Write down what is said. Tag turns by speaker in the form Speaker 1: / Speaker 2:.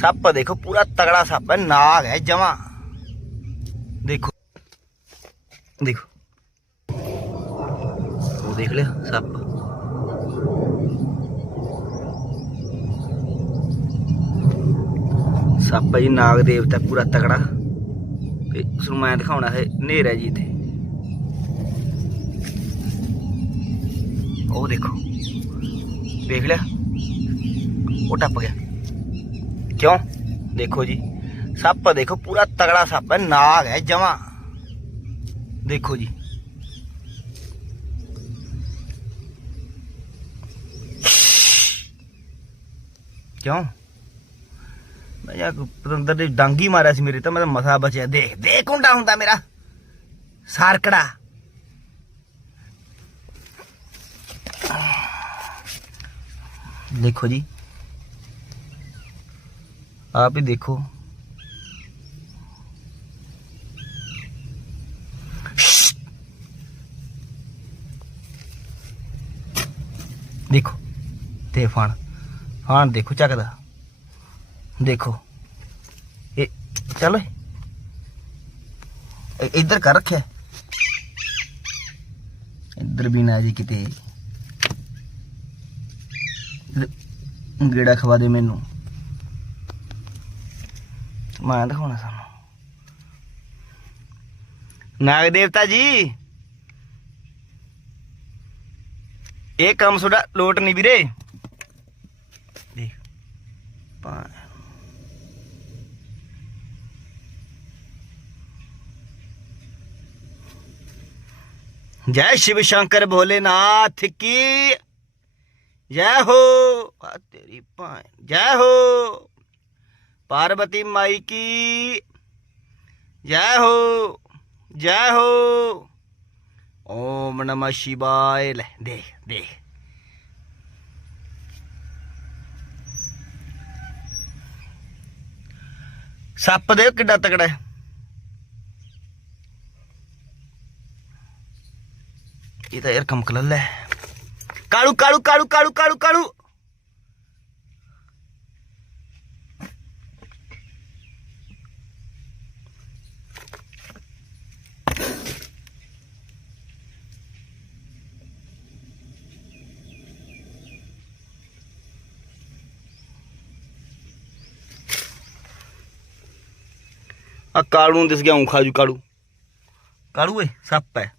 Speaker 1: ਸੱਪ ਦੇਖੋ, ਪੂਰਾ ਤਗੜਾ ਸੱਪ ਹੈ, ਨਾਗ ਹੈ ਜਮਾ ਦੇਖੋ। ਦੇਖੋ। ਉਹ ਦੇਖ ਲਿਆ, ਸੱਪ। ਸੱਪ ਹੈ ਜੀ, ਨਾਗ ਦੇਵਤਾ, ਪੂਰਾ ਤਗੜਾ। ਤੇ ਉਸ ਨੂੰ ਮੈਂ ਦਿਖਾਉਣਾ ਹੈ, ਹਨੇਰਾ ਜੀ ਤੇ ਉਹ ਦੇਖੋ। ਦੇਖ ਲਿਆ। ਉਹ ਟੱਪ ਗਿਆ। ਕਿਉਂ? ਦੇਖੋ ਜੀ, ਸੱਪ ਦੇਖੋ, ਪੂਰਾ ਤਗੜਾ ਸੱਪ ਹੈ, ਨਾਗ ਹੈ, ਜਮਾ। ਦੇਖੋ ਜੀ। ਕਿਉਂ? ਮੈਂ ਯਾ ਪਤੰਦਰ ਦੇ ਡਾਂਗੀ ਮਾਰਿਆ ਸੀ ਮੇਰੇ ਤਾਂ, ਮੈਂ ਤਾਂ ਮਸਾ ਬਚਿਆ। ਦੇਖ ਦੇਖ ਕੁੰਡਾ ਹੁੰਦਾ ਮੇਰਾ। ਸਾਰਕੜਾ। ਦੇਖੋ ਜੀ ਆਪ ਹੀ ਦੇਖੋ। ਦੇਖੋ, ਤੇ ਫਣ ਫਣ ਦੇਖੋ ਚੱਕਦਾ। ਦੇਖੋ। ਇਹ, ਚਲੋ ਇੱਧਰ ਕਰ ਰੱਖਿਆ। ਇੱਧਰ ਵੀ ਨਾ ਜੀ ਕਿਤੇ। ਗੇੜਾ ਖਵਾ ਦੇ ਮੈਨੂੰ। ਮੈਂ ਦਿਖਾਉਣਾ ਸਾਨੂੰ ਨਾਗ ਦੇਵਤਾ ਜੀ, ਇਹ ਕੰਮ ਤੁਹਾਡਾ ਲੋਟ ਨਹੀਂ ਵੀਰੇ। ਦੇਖ, ਪਾ ਜੈ ਸ਼ਿਵ ਸ਼ੰਕਰ ਭੋਲੇਨਾਥ ਕੀ। ਜੈ ਹੋ, ਆ ਤੇਰੀ ਭਾਂ ਜੈ ਹੋ। ਪਾਰਵਤੀ ਮਾਈ ਕੀ? ਜੈ ਹੋ ਜੈ ਹੋ। ਓਮ ਨਮः ਸ਼ਿਵਾਏ। ਲੈ, ਦੇਖ ਦੇਖ। ਸੱਪ ਦੇ ਕਿੱਡਾ ਤਕੜਾ ਹੈ। ਇਹ ਤਾਂ ਯਾਰ ਕਮਕਲਲ ਹੈ ਕਾਲੂ ਕਾਲੂ ਕਾਲੂ ਕਾਲੂ ਕਾਲੂ ਕਾਲੂ ਆ ਕਾਲੂ ਨੂੰ ਦਿਸ ਗਿਆ ਊਂ ਖਾਜੂ ਕਾਲੂ। ਕਾਲੂ ਏ ਸੱਪ ਹੈ।